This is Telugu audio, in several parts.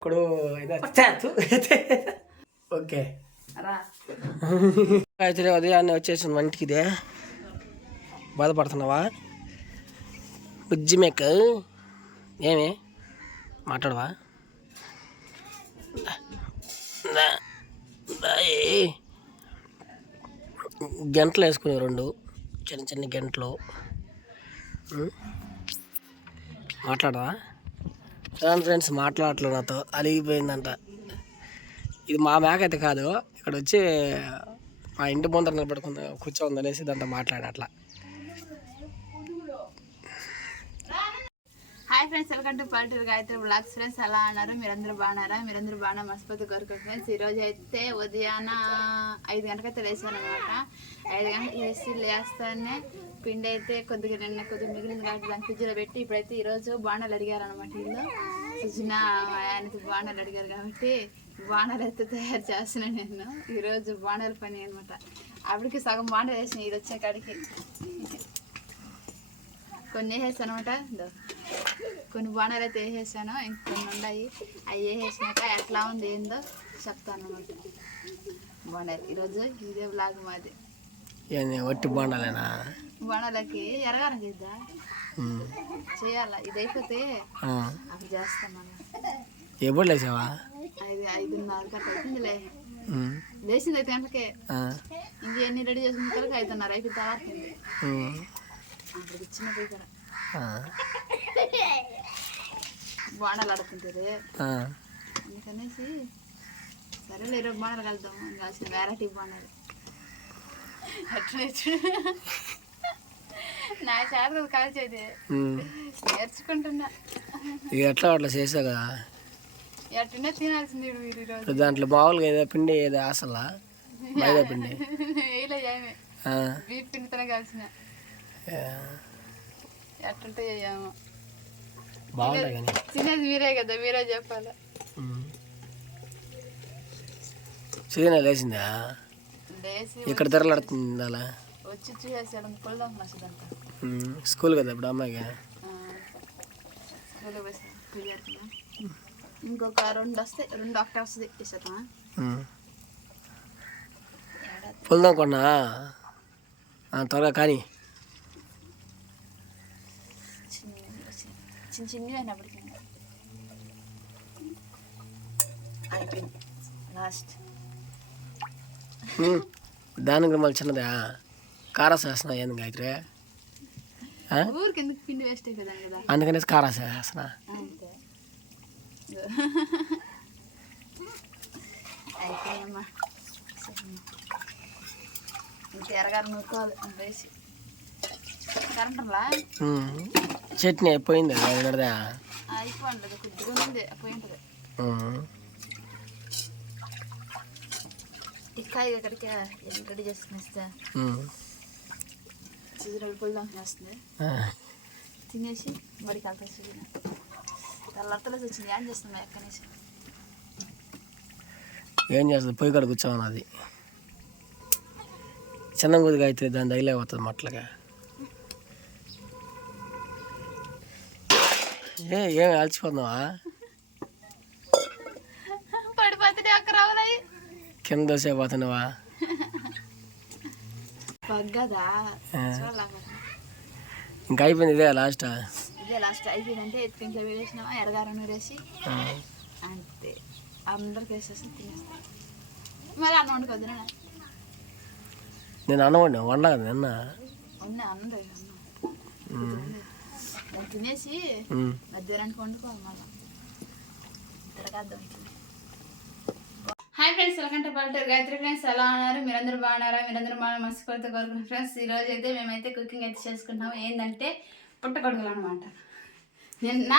ఇప్పుడు ఓకే అయితే ఉదయాన్నే వచ్చేసిన వంటికి ఇదే బాధపడుతున్నావా బుజ్జి మేక ఏమి మాట్లాడవా గంటలు వేసుకునే 2 చిన్న చిన్న గంటలు మాట్లాడవా ఫ్రెండ్స్ మాట్లాడట్లేదు నాతో అలిగిపోయిందంట. ఇది మా మేక అయితే కాదు, ఇక్కడ వచ్చి మా ఇంటి ముందర నిలబడుకుంది కూర్చోంది అనేసి దాంతో మాట్లాడట్లా. హాయ్ ఫ్రెండ్స్, వెల్కమ్ టు పల్లెటూరు గాయత్రి వ్లాగ్స్. ఫ్రెండ్స్ ఎలా అన్నారు? మీరందరూ బాగున్నారా? మీరందరూ బాగా మనస్ఫూర్తి కోరుకుంటారు ఫ్రెండ్స్. ఈరోజు అయితే ఉదయాన 5 గంటలకైతే లేచాను అనమాట. 5 గంటలకు లేస్తానే పిండి అయితే కొద్దిగా మిగిలింది కాబట్టి దాన్ని ఫ్రిడ్జ్లో పెట్టి ఇప్పుడైతే ఈరోజు బాణాలు అడిగారు అనమాట. ఇల్లు సుజన ఆయనతో బాణాలు అడిగారు కాబట్టి బాణాలు అయితే తయారు చేస్తున్నాను నేను. ఈరోజు బాణాల పని అనమాట. అప్పటికి సగం బాణాలు వేసినాయి. ఇది వచ్చే కాడికి కొన్ని వేసేసాను అనమాట. కొన్ని బాణాలు అయితే వేసేసాను, ఇంకొన్ని ఉన్నాయి. అవి వేసేసినాక ఎట్లా ఉంది ఏందో చెప్తాను అనమాట. బాణాలు ఈరోజు ఇదే బ్లాగ్ మాది. వట్టి బాణాలేనా? బాణాలకి ఎరగారం చేద్దా చేయాల. ఇది అయిపోతే అవి చేస్తాం మనం. ఎప్పుడు లేచావా? 5:30 గంటలు అవుతుందిలే. లేచింది 5 గంటలకే. ఇంకెన్ని రెడీ చేసుకున్న కలకి 5:30 అయిపోయి తయారైంది. అప్పుడు చిన్న పోయి కూడా బాణాలు ఆడుకుంటారు అందుకనేసి సరేలే ఈరోజు బాణాలు కలుద్దాం అని కాల్సిన వెరైటీ బాణాలు. నా చేత కాల్చేది నేర్చుకుంటున్నా. ఎట్లా అట్లా చేసా కదా, ఎట్టున్నా తినాల్సింది. ఈరోజు దాంట్లో మామూలుగా ఏదో పిండి ఏదో అసలు మైదా పిండి వేయలేమే, బీఫ్ పిండితోనే కాల్చిన. ఎట్టుంటే ఏమో బాగుంటాయి కానీ తినేది మీరే కదా, మీరే చెప్పాలి. సీజన్ లేచిందా? లేచి ఇక్కడ తెరలాడుతుంది అలా వచ్చి చూసేసాడు. పొలం నచ్చదంతా స్కూల్ కదా ఇప్పుడు అమ్మాయిగా. స్కూల్కి పోయి ఇంకొక 2 వస్తాయి, 2 ఒకటే వస్తుంది. ఇష్టమా పొలం కొన్నా త్వరగా కానీ చిన్న అయినప్పటికీ అయిపోయింది లాస్ట్. దానికి మళ్ళీ చిన్నదా కారాస్ వేస్తున్నా ఏంది గాయత్రి? ఊరికి ఎందుకు పిండి వేస్ట్ కదా, అందుకనేసి కారాస్ వేస్తున్నా. అంతే అయిపోయామ్మా. ఇంకా ఎరగారు నూరుకోవాలి వేసి. కరెంట్లా చట్నీ అయిపోయింది నడదా? అయిపోయింది, కొద్దిగా ఉంది అయిపోయింటుంది. ఇక్కాయ ఇక్కడికి రెడీ చేసుకుని ఇస్తే సిజరలు పుల్దాం చేస్తుంది. తినేసి బడికి వెళ్తాయి. సిజన తెల్లర్తలేసి వచ్చింది. ఏం చేస్తుంది మా ఎక్కనేసి? ఏం చేస్తుంది? పొయ్యి కాడ కూర్చోమని. అది చిన్న కొద్దిగా అయితే దాని తగిలే పోతుంది మట్లగా. ఏమి అలసిపోతున్నావా? పడిపోతుంది అక్క రావులయ్యి కింద దోసే పోతున్నావా? పగ్గదా ఇంకా అయిపోయింది. ఇదే లాస్ట్ అయిపోయిందంటే ఎత్తుకింట్లో వేసినావా ఎరగారం నూరేసి అంతే. అందరికి వేసేసి తినేస్తా. మరి అన్నం వండుకోద్దునా? నేను అన్నం వండా కదా నిన్న. ఉన్నా అన్నం నేను తినేసి మధ్యాహ్నానికి వండుకోవాలి మళ్ళీ తిరగద్దాం. హాయ్ ఫ్రెండ్స్, వెల్కమ్ టు పల్లెటూరు గాయత్రి. ఫ్రెండ్స్ ఎలా ఉన్నారు? మీరందరూ బాగున్నారా? మీరందరూ బాగా మనస్ఫూర్తితో కోరుకుంటున్నాం ఫ్రెండ్స్. ఈరోజు అయితే మేమైతే కుకింగ్ అయితే చేసుకుంటున్నాము. ఏంటంటే పుట్టగొడుగులు అనమాట. నిన్న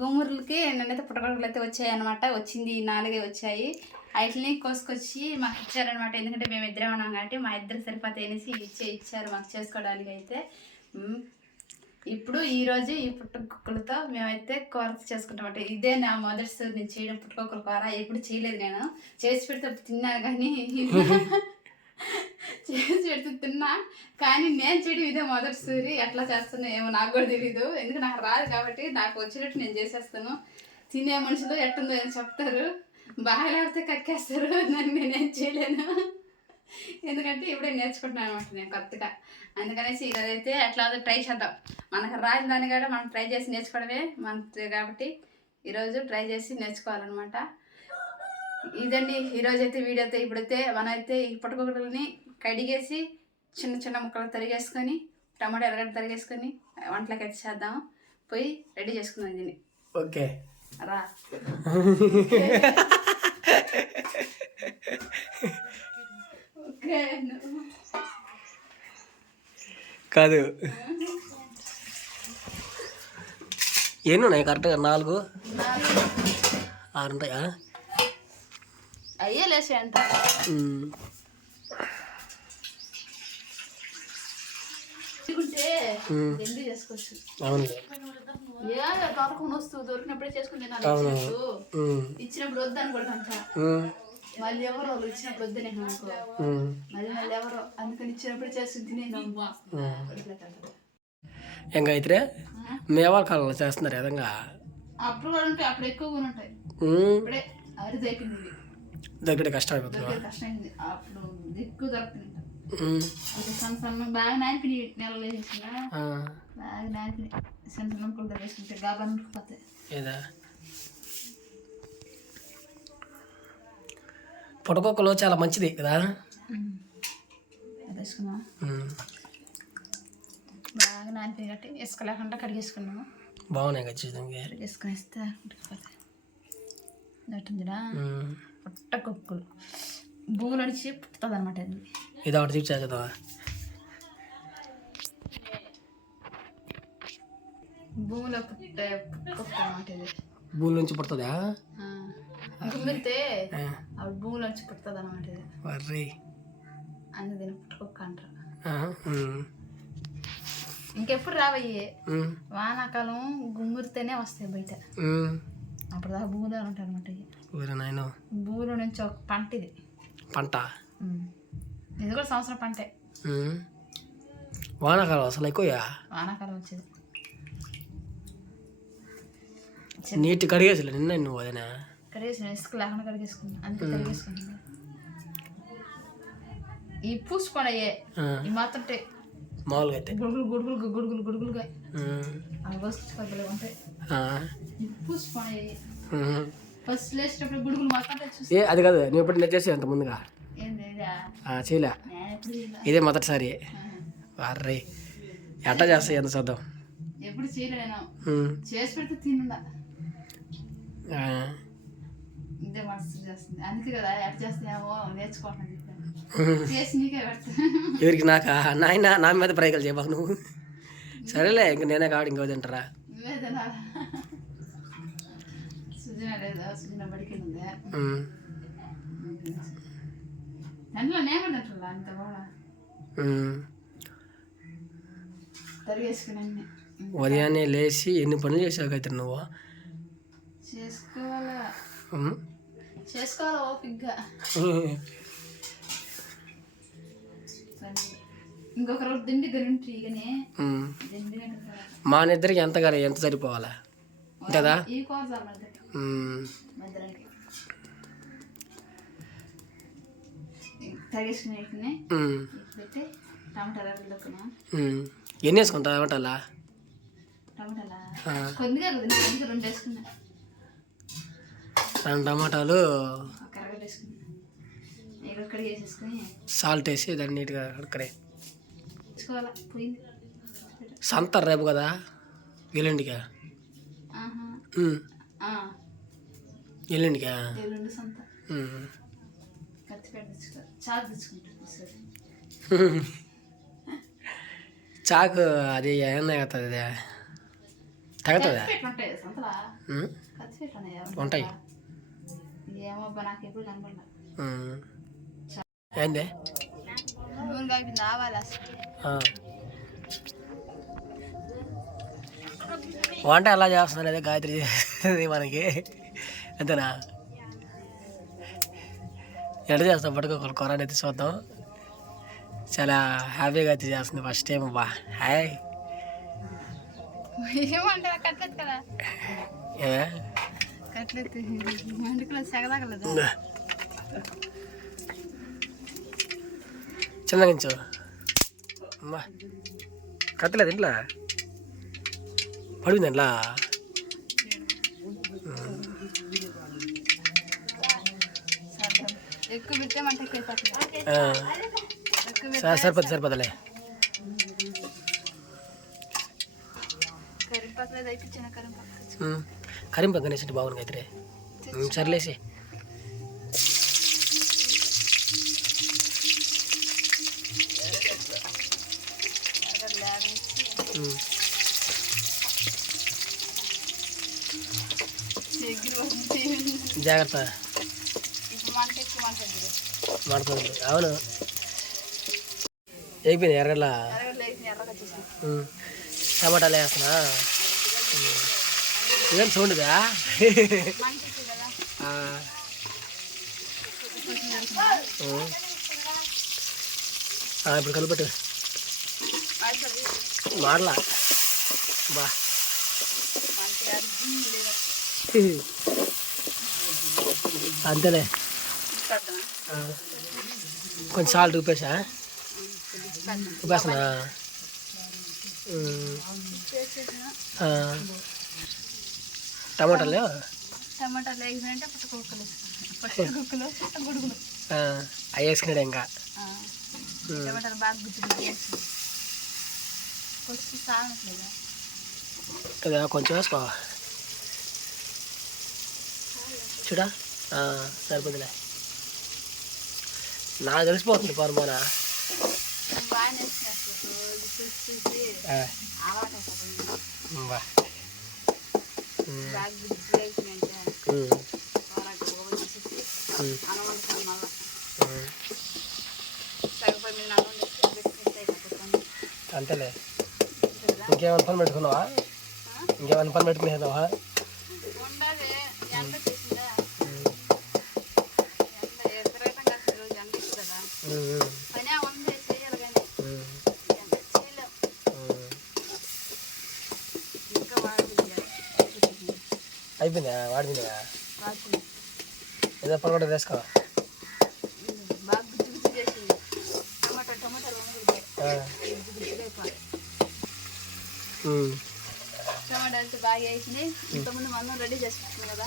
గుమ్మూరులకి నిన్నైతే పుట్టగొడుగులు అయితే వచ్చాయి అనమాట. వచ్చింది 4 వచ్చాయి. వాటిని కోసుకొచ్చి మాకు ఇచ్చారనమాట. ఎందుకంటే మేము ఇద్దరే ఉన్నాం కాబట్టి మా ఇద్దరు సరిపోతాయి అనేసి ఇచ్చారు మాకు చేసుకోవడానికి. అయితే ఇప్పుడు ఈరోజు ఈ పుట్టగొడుగులతో మేమైతే కూర చేసుకుంటామంట. ఇదే నా మొదటిసారి నేను చేయడం పుట్టగొడుగుల కూర. ఎప్పుడు చేయలేదు. నేను చేసి పెడితే తిన్నాను కానీ తిన్నా కానీ నేను చేయడం ఇదే మొదటిసారి. ఎట్లా చేస్తున్నా ఏమో నాకు కూడా తెలీదు. ఎందుకంటే నాకు రాదు కాబట్టి నాకు వచ్చినట్టు నేను చేసేస్తాను. తినే మనుషులు ఎట్టుందో అని చెప్తారు, బాగా లేకపోతే కక్కేస్తారు. నన్ను నేనేం చేయలేను, ఎందుకంటే ఇప్పుడే నేర్చుకుంటున్నాను అనమాట నేను కొత్తగా. అందుకనేసి ఈరోజు అయితే ఎట్లా ట్రై చేద్దాం. మనకు రాని దాన్ని కూడా మనం ట్రై చేసి నేర్చుకోవడమే మన కాబట్టి ఈరోజు ట్రై చేసి నేర్చుకోవాలన్నమాట. ఇదండి ఈరోజు అయితే వీడియో అయితే. ఇప్పుడైతే మనమైతే ఈ పుట్టగొడుగులని కడిగేసి చిన్న చిన్న ముక్కలు తరిగేసుకొని టమాటో ఎర్రగడ్డ తరిగేసుకొని వంటలకి అయితే చేద్దాము. పోయి రెడీ చేసుకుందాం దీన్ని. ఓకే రా. ఓకే కాదు ఎన్ని ఉన్నాయి కరెక్ట్గా? 4 6 ఉంటాయా? అయ్యే లేసే అంట. చేసుకోవచ్చు. అవును, దొరకకుండా వస్తూ దొరికినప్పుడే చేసుకుని ఇచ్చినప్పుడు వద్దు అనుకోండి. మళ్ళీ ఎవరో ఇచ్చినప్పుడు వద్దని అనుకో, మళ్ళీ ఎవరో అందుకని ఇచ్చినప్పుడు చేసుకుని తినే. ఇంకా అయితే మేవాల కాలంలో చేస్తున్నారు విధంగా. అప్పుడు కూడా ఉంటాయి, అప్పుడు ఎక్కువగా ఉంటాయి. ఇప్పుడే అరిది అయిపోయింది, దగ్గర కష్టం అయిపోతుంది. కష్టమైంది. అప్పుడు ఎక్కువ దొరుకుతుంది. సన్న సన్న బాగా నానిపిని నెలలో వేసిన బాగా నానిపిని సన్న సన్న ముక్కలు వేసుకుంటే గాబా ఉడికిపోతాయి. పుట్టకొక్కలు చాలా మంచిది కదా. వేసుకున్నా బాగా నానిపిని కట్టి ఇసుక లేకుండా కడిగేసుకున్నాము. బాగున్నాయి ఖచ్చితంగా కడిగేసుకుని ఇస్తే ఉడికిపోతాయి. దట్టుందిరా పుట్టకొక్కలు భూములు అడిచి పుట్టుతుంది అనమాట. అది ఇది ఒకటి చూపించా కదా, భూమిలో పుట్టే పుట్టుకొక్క అనమాట. ఇది భూమి నుంచి పుడుతుందా? గుమ్మితే అప్పుడు భూమిలో నుంచి పుట్టుతుంది అనమాట. ఇది వర్రీ అందుకని పుట్టుకొక్క అంటారు. ఇంకెప్పుడు రావయ్యే వానాకాలం గుమ్మిరితేనే వస్తాయి బయట. అప్పుడు దాకా భూమిలో ఉంటాయి అనమాట. భూమిలో నుంచి ఒక పంట. ఇది పంట, ఇది కూడా సంవత్సరం పంటే. వానాకాలం అసలు ఎక్కువ వానాకాలం వచ్చేది. నీట్ కడిగేసలే నిన్న నువ్వు అదేనా? కడిగేసిన ఇసుక లేకుండా కడిగేసుకున్నా, అంతే కడిగేసుకున్నా. ఈ పూసుకొనయ్యే ఈ మాత్రం మామూలుగా అయితే గుడుగులుగా అవి వస్తుంది ఉంటాయి. పూసుకొనయ్యే ఫస్ట్ లేచినప్పుడు గుడుగులు మాత్రం చూసి. అది కాదు, నువ్వు ఎప్పుడు నేను చేసే అంత ముందుగా చేయలే, ఇదే మొదటిసారి. వర్రీ ఎట్ట చేస్తాయి ఎంత చూద్దాం. ఎప్పుడు చేయలే నేను, చేసి పెడితే తినుందా. ఇదే మస్తు చేస్తుంది, అందుకే కదా ఎట్ట చేస్తాయేమో నేర్చుకోవటం చేసి నీకే పెడతా. ఎవరికి? నాకా? నాయన నా మీద ప్రయోగాలు చేయబాకు నువ్వు. సరేలే ఇంక నేనే కావాలి, ఇంకో తింటారా? సుజన లేదా? సుజన బడికి ఉందా? దాంట్లో నేను తింటున్నా అంత కూడా తరిగేసుకుని. ఉదయాన్నే లేచి ఎన్ని పనులు చేసావు అయితే నువ్వు? చేసుకోవాలా ఓపిగ్గా. ఇంకొక రోజు దిండి గరింటి మా నిద్రకి ఎంత సరిపోవాలా కదా? ఈ కోసాలు మధ్యలోకి తరిగేసుకుని పెట్టి టమాటాలు ఎర్రగడ్డకున్నా. ఎన్ని వేసుకుంటావు టమాటాలా? టమాటాలా కొద్దిగా 2 వేసుకున్నా. 2 టమాటాలు ఎర్రగడ్డ వేసుకున్నా. కడిగి వేసేసుకుని సాల్ట్ వేసి దాన్ని నీట్గా అక్కడే తెచ్చుకోవాలా. పోయింది సంత రేపు కదా ఎల్లుండికా? ఎల్లుండికా? ఎల్లుండి సంత. కత్తిపేట తెచ్చుకో, చాకు తెచ్చుకుంటా. చాకు అది ఏమన్నా అవుతుంది, అది తగ్గుతుందా? ఉంటాయి సంతలా కత్తిపేట ఉంటాయి. ఏమో నాకు ఎప్పుడు కనపడలా. ఏంది నూనె కాగిపోయింది ఆవాలి అసలు. వంట ఎలా చేస్తున్నారు అదే గాయత్రి చేస్తుంది మనకి, అంతేనా? ఎట్లా చేస్తాం పట్టుకోకూడదు కొరాన్ అయితే చూద్దాం. చాలా హ్యాపీగా అయితే చేస్తుంది ఫస్ట్ టైం. బా హాయ్ కట్లెట్ మండుకులో సెగదాగలేదు. చిన్నగా ఇంచు అమ్మా కత్తలేదు ఇంట్లో పడిపోయింది ఇంట్లో. ఎక్కువ పెట్టామంటే సరిపోదులే. కరింపాకులేదు అయితే చిన్న కరింపాకు అనేసి బాగుంది అయితే. సర్లేసి జాగ్రత్త మాడుతుంది. అవును అయిపోయింది ఎర్రగడ్డ. టమాటాలు వేస్తున్నా. ఏం సౌండ్గా ఇప్పుడు కలుపెట్టు మాడలా బా. అంతేలే కొంచెం సాల్ట్ ఉప్పేసా ఉప్పేస్తున్నా. టమాటాలు వేసినంటే అవి వేసుకున్నాడు ఇంకా. టమాటాలు బాగా గుర్తు కదా కొంచెం వేసుకో చూడా సరిపోతులే. నాకు తెలిసిపోతుంది పరమానా. అంతేలే. ఇంకేమైనా పని పెట్టుకున్నావా? ఇంకేమైనా పని పెట్టుకునేదావా? అయిపోయిందా వాడిపోయిందా? ఏదో పని కూడా వేసుకో. టమాటాలు బాగా వేసింది. ఇంతకుముందు మనం రెడీ చేసుకుంటున్నాం కదా.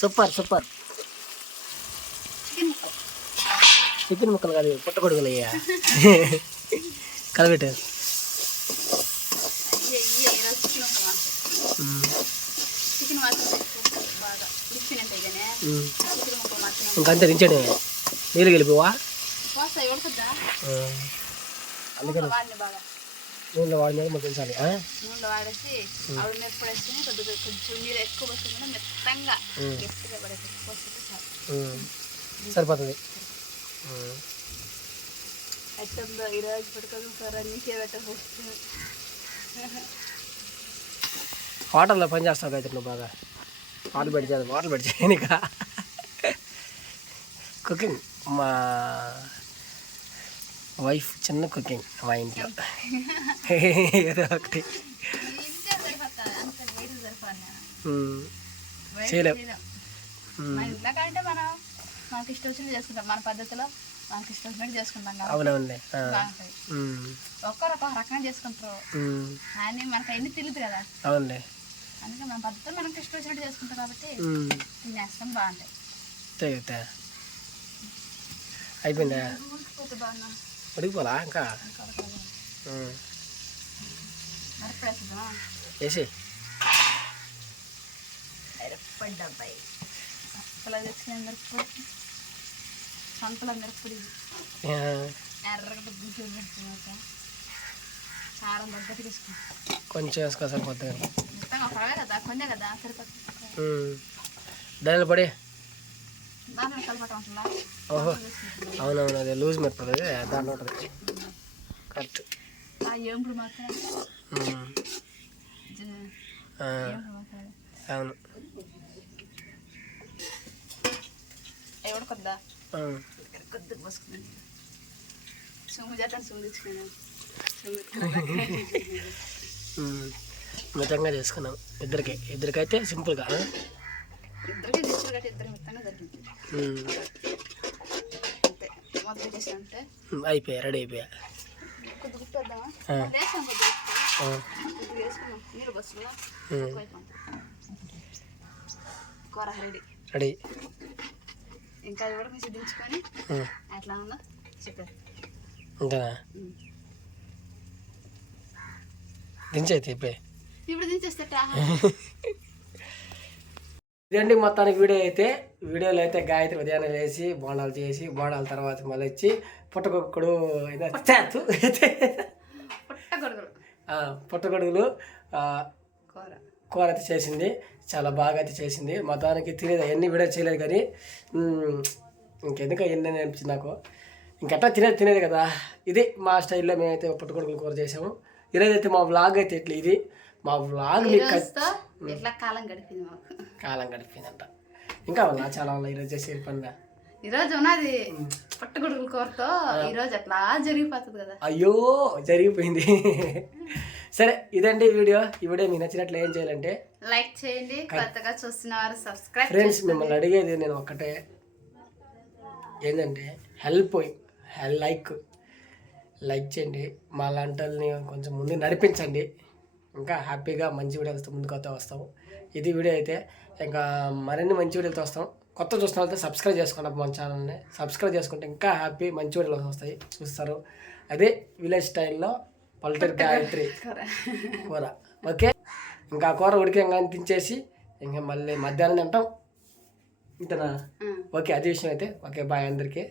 Super super. చికెన్ ముక్కలు కాదు పుట్టగొడుగులు అయ్యా. కలబెట్టు. ఇంకంతే దించండి. నీళ్ళు గెలిపోవా? అందుకని నూనెలో వాడినాక మనం పెంచాలి. నూనెలో వాడేసి ఆవిడ మిరపడి వేసుకుని కొద్దిగా కొంచెం నీళ్ళు ఎక్కువ పోసుకుంటే మెత్తంగా గట్టిగా పడేసి పోసుకుంటే చాలు సరిపోతుంది. ఎట్టందో ఈరోజు పట్టుకొని సార్ నీకే పెట్టకపోతే హోటల్లో పని చేస్తావు అయితే నువ్వు బాగా. వాటర్ పెట్టి చేయనిక కుకింగ్. మా వైఫ్ చిన్న కుకింగ్ మా ఇంట్లో ఏదో ఒకటి చేయలేం. మన ఇంట్లో కంటే మనం మనకి ఇష్టం వచ్చినట్టు చేసుకుంటాం. మన పద్ధతిలో మనకి ఇష్టం వచ్చినట్టు చేసుకుంటాం. అవునవునులే. ఒక్కరు ఒక్కొక్క రకంగా చేసుకుంటారు అని మనకి అన్ని తెలియదు కదా. అవునులే. అందుకే మన పద్ధతిలో మనకి ఇష్టం వచ్చినట్టు చేసుకుంటాం కాబట్టి తినేస్తాం. బాగుంటాయి. అయిపోయిందా? ఉడికిపోలా ఇంకా వేసి డబ్బాయి సంతలో తెచ్చిన మిరప్పొడి. సంతలో మిరప్పొడి ఎర్రగా కారం తగ్గట్టు తీసుకుంటాం. కొంచెం వేసుకో సరిపోతుంది. ఒకవే కదా కొంచెం కదా సరిపోతుంది. దానిలో పడి. దాంట్లో కలపటం అసలు. ఓహో అవునవును. అదే లూజ్ మిరపది దాంట్లో ఉంటుంది. కరెక్ట్. ఏంపుడు మాత్రం అవును. ఎవడు కొద్దా కొద్దిగా పోసుకున్నాను. సొమ్ము చేస్తాను. సొమ్ము తెచ్చుకున్నాను. మితంగా చేసుకున్నాం ఇద్దరికైతే సింపుల్గా. ఇద్దరికి దిష్టి కట్టి ఇద్దరు మొత్తంగా జరిగింది అంతే. మొదలు చేసినంటే అయిపోయా, రెడీ అయిపోయా. కొద్ది గుప్పేద్దామా? వేసాం కొద్దిగా వేసుకున్నాం నీళ్ళు బస్సులో. కూర రెడీ. ఇంకా అది కూడా కొంచెం దించుకొని అట్లా ఉందా చెప్పారు అంతేనా? దించైతే ఇప్పుడు దించేస్తే ఇదండి మొత్తానికి వీడియోలో అయితే గాయత్రి ఉదయాన్నే వేసి బోండాలు చేసి బోండాల తర్వాత మళ్ళీ వచ్చి పుట్టగొడుగులు కూర అయితే చేసింది. చాలా బాగా అయితే చేసింది. మొత్తానికి తినేది అవన్నీ వీడియో చేయలేదు కానీ ఇంకెందుకు అవన్నీ అనిపించింది నాకు. ఇంకెట్టా తినేది కదా. ఇది మా స్టైల్లో మేమైతే పుట్టగొడుగులు కూర చేసాము. ఈరోజు అయితే మా వ్లాగ్ అయితే ఇట్లా. ఇది మా వ్లాగ్ కాలం గడిపిందంట. ఇంకా ఉన్నా చాలా ఉన్నాయి ఈరోజు చేసే పనిగా. ఈరోజు ఉన్నది పుట్టగొడుగుల కూరతో. ఈరోజు అట్లా జరిగిపోతుంది కదా. అయ్యో జరిగిపోయింది. సరే ఇదండి వీడియో. ఈ వీడియో మీకు నచ్చినట్లు ఏం చేయాలంటే లైక్ చేయండి, కొత్తగా చూస్తున్నవారు సబ్స్క్రైబ్. ఫ్రెండ్స్ మిమ్మల్ని అడిగేది నేను ఒక్కటే ఏంటంటే లైక్ చేయండి. మా లాంటి వాళ్ళని కొంచెం ముందు నడిపించండి. ఇంకా హ్యాపీగా మంచి వీడియోలతో ముందుకు వస్తాము. ఇది వీడియో అయితే ఇంకా మరిన్ని మంచి వీడియోలతో వస్తాం. కొత్త చూసిన వాళ్ళతో సబ్స్క్రైబ్ చేసుకోండి మన ఛానల్ని. సబ్స్క్రైబ్ చేసుకుంటే ఇంకా హ్యాపీ మంచి వీడియోలు వస్తాయి, చూస్తారు. అదే విలేజ్ స్టైల్లో పల్లెటూరి గాయత్రి కూర. ఓకే, ఇంకా కూర ఉడికంగా తినేసి ఇంకా మళ్ళీ మధ్యాహ్నం తింటాం. ఇంతనా? ఓకే, అది విషయం అయితే. ఓకే, బాయ్ అందరికీ.